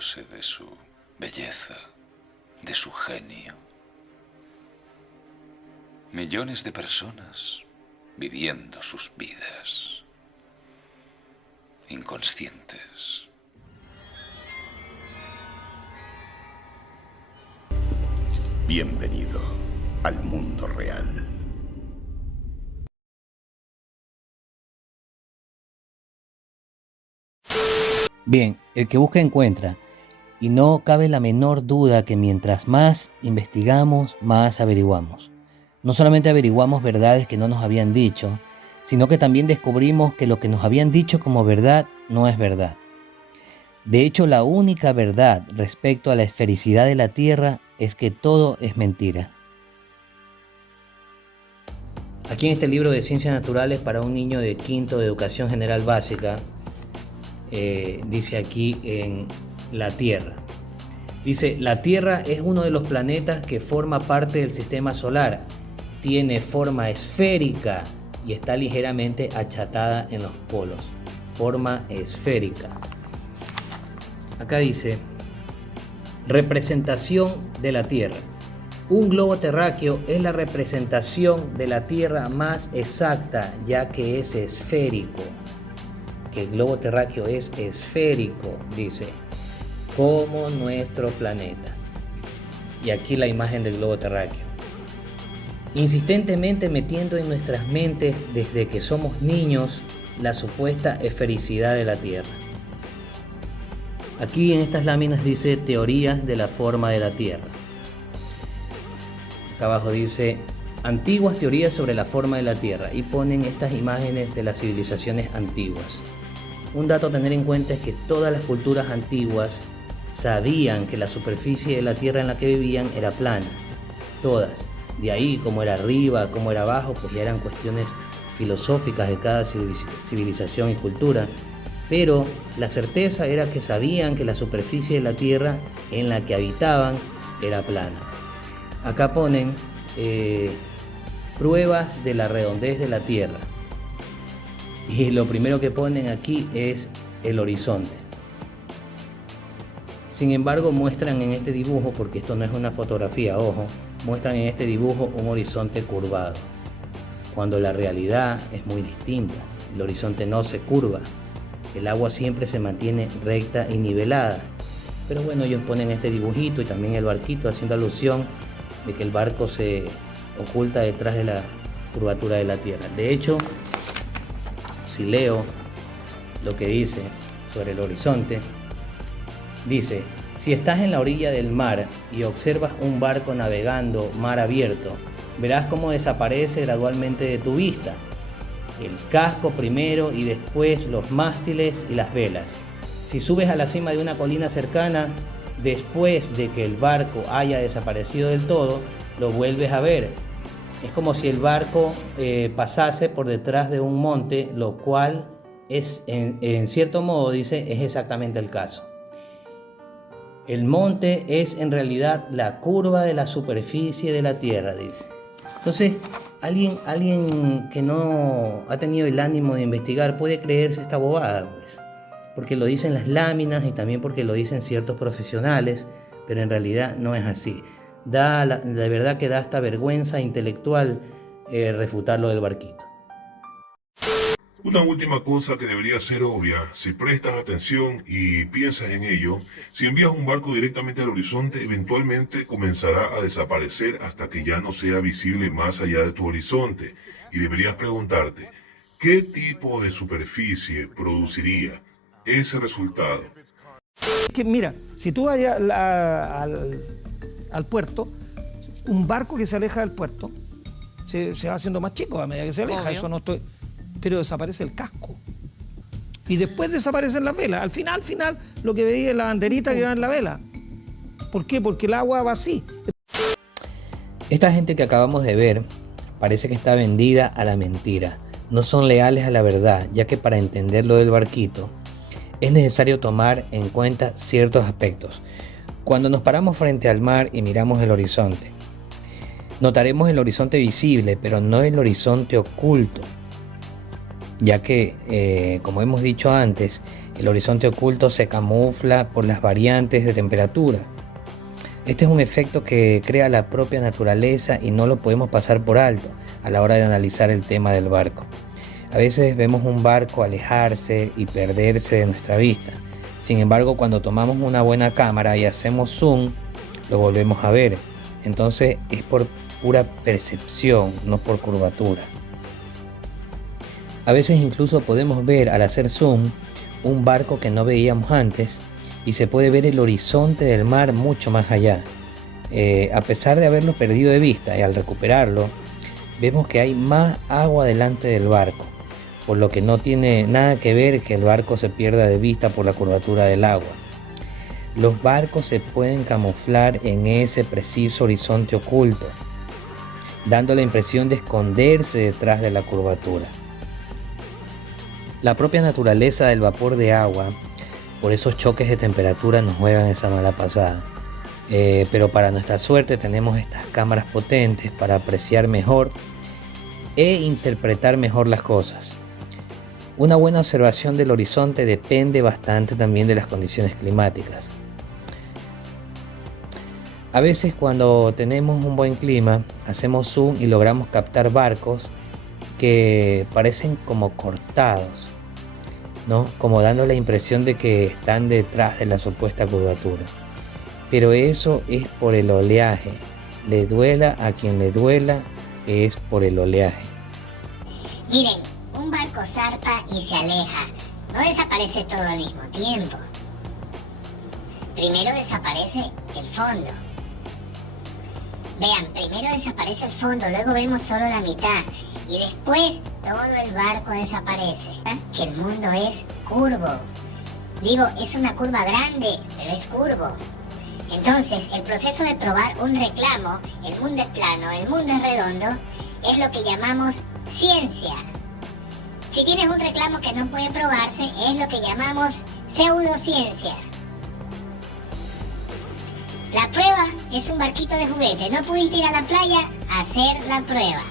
olvidándose de su belleza, de su genio. Millones de personas viviendo sus vidas, inconscientes. Bienvenido al mundo real. Bien, el que busca encuentra, y no cabe la menor duda que mientras más investigamos, más averiguamos. No solamente averiguamos verdades que no nos habían dicho, sino que también descubrimos que lo que nos habían dicho como verdad no es verdad. De hecho, la única verdad respecto a la esfericidad de la Tierra es que todo es mentira. Aquí en este libro de Ciencias Naturales para un niño de quinto de Educación General Básica, dice aquí en la Tierra. Dice, la Tierra es uno de los planetas que forma parte del sistema solar. Tiene forma esférica y está ligeramente achatada en los polos. Forma esférica. Acá dice, representación de la Tierra. Un globo terráqueo es la representación de la Tierra más exacta, ya que es esférico. Que el globo terráqueo es esférico, dice, como nuestro planeta. Y aquí la imagen del globo terráqueo. Insistentemente metiendo en nuestras mentes desde que somos niños la supuesta esfericidad de la Tierra. Aquí en estas láminas dice teorías de la forma de la Tierra. Acá abajo dice antiguas teorías sobre la forma de la Tierra y ponen estas imágenes de las civilizaciones antiguas. Un dato a tener en cuenta es que todas las culturas antiguas sabían que la superficie de la Tierra en la que vivían era plana. Todas. De ahí, cómo era arriba, cómo era abajo, pues ya eran cuestiones filosóficas de cada civilización y cultura. Pero la certeza era que sabían que la superficie de la Tierra en la que habitaban era plana. Acá ponen pruebas de la redondez de la Tierra. Y lo primero que ponen aquí es el horizonte. Sin embargo, muestran en este dibujo, porque esto no es una fotografía, ojo, muestran en este dibujo un horizonte curvado, cuando la realidad es muy distinta. El horizonte no se curva, el agua siempre se mantiene recta y nivelada. Pero bueno, ellos ponen este dibujito y también el barquito, haciendo alusión de que el barco se oculta detrás de la curvatura de la Tierra. De hecho, si leo lo que dice sobre el horizonte, dice, si estás en la orilla del mar y observas un barco navegando mar abierto, verás cómo desaparece gradualmente de tu vista. El casco primero y después los mástiles y las velas. Si subes a la cima de una colina cercana, después de que el barco haya desaparecido del todo, lo vuelves a ver. Es como si el barco pasase por detrás de un monte, lo cual es, en cierto modo, dice, es exactamente el caso. El monte es en realidad la curva de la superficie de la Tierra, dice. Entonces, alguien que no ha tenido el ánimo de investigar puede creerse esta bobada, pues, porque lo dicen las láminas y también porque lo dicen ciertos profesionales, pero en realidad no es así. De verdad que da hasta vergüenza intelectual refutar lo del barquito. Una última cosa que debería ser obvia, si prestas atención y piensas en ello, si envías un barco directamente al horizonte, eventualmente comenzará a desaparecer hasta que ya no sea visible más allá de tu horizonte. Y deberías preguntarte, ¿qué tipo de superficie produciría ese resultado? Que mira, si tú vas al puerto, un barco que se aleja del puerto se va haciendo más chico a medida que se aleja. Obvio. Eso no estoy... Pero desaparece el casco. Y después desaparecen las velas. Al final, lo que veía es la banderita que va en la vela. ¿Por qué? Porque el agua va así. Esta gente que acabamos de ver parece que está vendida a la mentira. No son leales a la verdad, ya que para entender lo del barquito es necesario tomar en cuenta ciertos aspectos. Cuando nos paramos frente al mar y miramos el horizonte, notaremos el horizonte visible, pero no el horizonte oculto, ya que, como hemos dicho antes, El horizonte oculto se camufla por las variantes de temperatura. Este es un efecto que crea la propia naturaleza y no lo podemos pasar por alto a la hora de analizar el tema del barco. A veces vemos un barco alejarse y perderse de nuestra vista. Sin embargo, cuando tomamos una buena cámara y hacemos zoom, lo volvemos a ver. Entonces es por pura percepción, no por curvatura. A veces incluso podemos ver al hacer zoom un barco que no veíamos antes y se puede ver el horizonte del mar mucho más allá. A pesar de haberlo perdido de vista y al recuperarlo, vemos que hay más agua delante del barco, por lo que no tiene nada que ver que el barco se pierda de vista por la curvatura del agua. Los barcos se pueden camuflar en ese preciso horizonte oculto, dando la impresión de esconderse detrás de la curvatura. La propia naturaleza del vapor de agua, por esos choques de temperatura, nos juegan esa mala pasada. Pero para nuestra suerte tenemos estas cámaras potentes para apreciar mejor e interpretar mejor las cosas. Una buena observación del horizonte depende bastante también de las condiciones climáticas. A veces cuando tenemos un buen clima, hacemos zoom y logramos captar barcos que parecen como cortados, ¿no? Como dando la impresión de que están detrás de la supuesta curvatura. Pero eso es por el oleaje. Le duela a quien le duela, es por el oleaje. Miren, un barco zarpa y se aleja. No desaparece todo al mismo tiempo. Primero desaparece el fondo. Vean, primero desaparece el fondo, luego vemos solo la mitad. Y después todo el barco desaparece. Que el mundo es curvo. Digo, es una curva grande, pero es curvo. Entonces, el proceso de probar un reclamo, el mundo es plano, el mundo es redondo, es lo que llamamos ciencia. Si tienes un reclamo que no puede probarse, es lo que llamamos pseudociencia. La prueba es un barquito de juguete. No pudiste ir a la playa a hacer la prueba.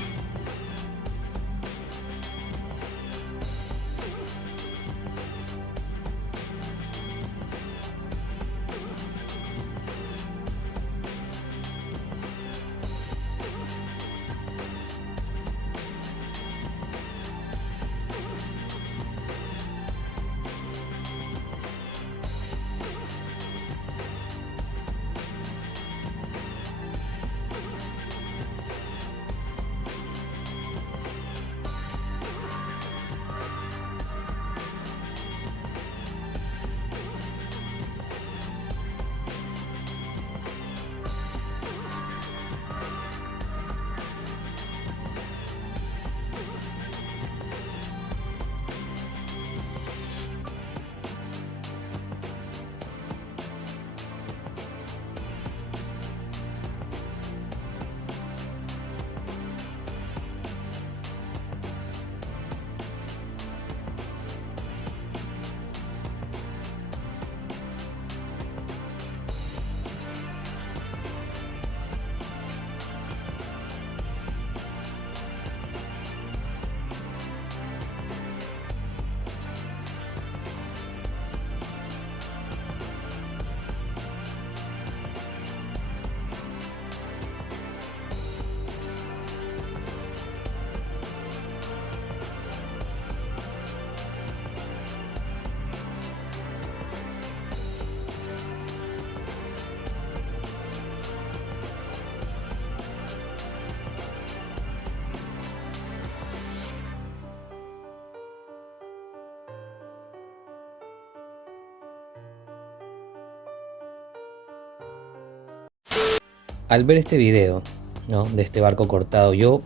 Al ver este video, ¿no?, de este barco cortado, yo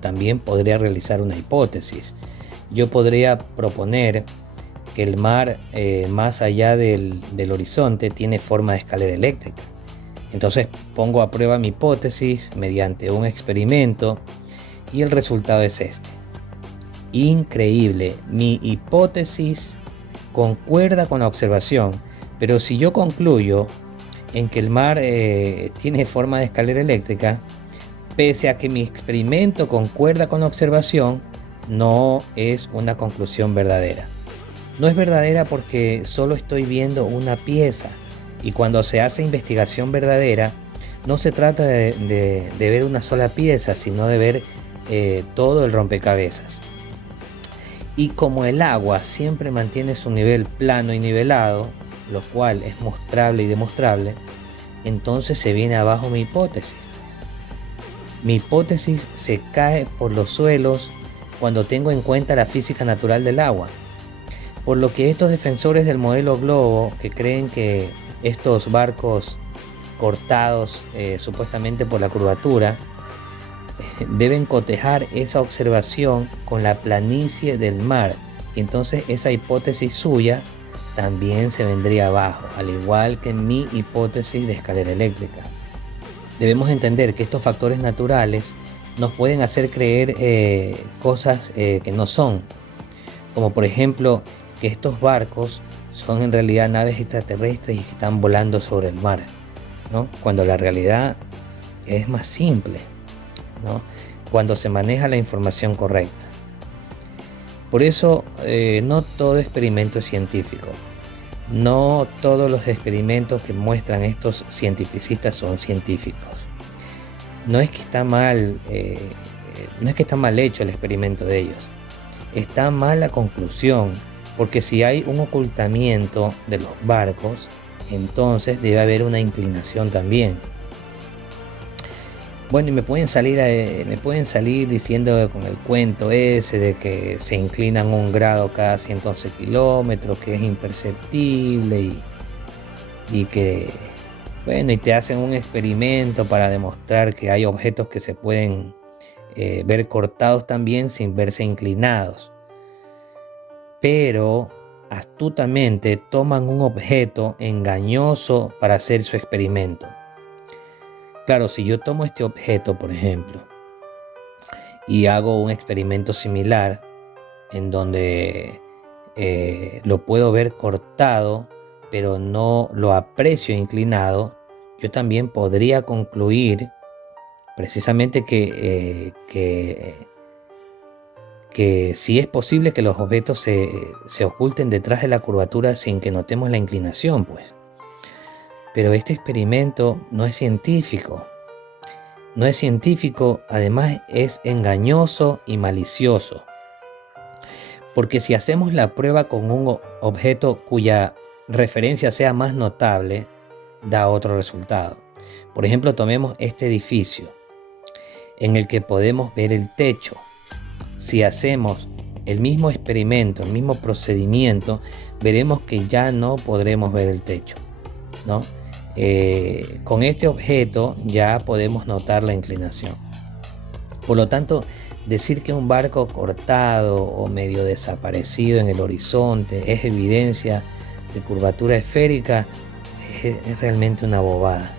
también podría realizar una hipótesis. Yo podría proponer que el mar más allá del horizonte tiene forma de escalera eléctrica. Entonces pongo a prueba mi hipótesis mediante un experimento y el resultado es este. Increíble, mi hipótesis concuerda con la observación, pero si yo concluyo en que el mar tiene forma de escalera eléctrica, pese a que mi experimento concuerda con la observación, no es una conclusión verdadera. No es verdadera porque solo estoy viendo una pieza, y cuando se hace investigación verdadera no se trata de ver una sola pieza, sino de ver todo el rompecabezas. Y como el agua siempre mantiene su nivel plano y nivelado, lo cual es mostrable y demostrable, entonces se viene abajo mi hipótesis. Mi hipótesis se cae por los suelos cuando tengo en cuenta la física natural del agua. Por lo que estos defensores del modelo globo, que creen que estos barcos cortados supuestamente por la curvatura, deben cotejar esa observación con la planicie del mar, y entonces esa hipótesis suya también se vendría abajo, al igual que mi hipótesis de escalera eléctrica. Debemos entender que estos factores naturales nos pueden hacer creer cosas que no son, como por ejemplo que estos barcos son en realidad naves extraterrestres y que están volando sobre el mar, ¿no? Cuando la realidad es más simple, ¿no? Cuando se maneja la información correcta. Por eso no todo experimento es científico. No todos los experimentos que muestran estos cientificistas son científicos. No es que está mal hecho el experimento de ellos. Está mal la conclusión, porque si hay un ocultamiento de los barcos, entonces debe haber una inclinación también. Bueno, y me pueden salir diciendo con el cuento ese de que se inclinan 1 grado cada 111 kilómetros, que es imperceptible y que, bueno, y te hacen un experimento para demostrar que hay objetos que se pueden ver cortados también sin verse inclinados. Pero astutamente toman un objeto engañoso para hacer su experimento. Claro, si yo tomo este objeto, por ejemplo, y hago un experimento similar en donde lo puedo ver cortado, pero no lo aprecio inclinado, yo también podría concluir precisamente que sí es posible que los objetos se oculten detrás de la curvatura sin que notemos la inclinación, pues. Pero este experimento no es científico. No es científico, además es engañoso y malicioso. Porque si hacemos la prueba con un objeto cuya referencia sea más notable, da otro resultado. Por ejemplo, tomemos este edificio en el que podemos ver el techo. Si hacemos el mismo experimento, el mismo procedimiento, veremos que ya no podremos ver el techo, ¿no? Con este objeto ya podemos notar la inclinación. Por lo tanto, decir que un barco cortado o medio desaparecido en el horizonte es evidencia de curvatura esférica es realmente una bobada.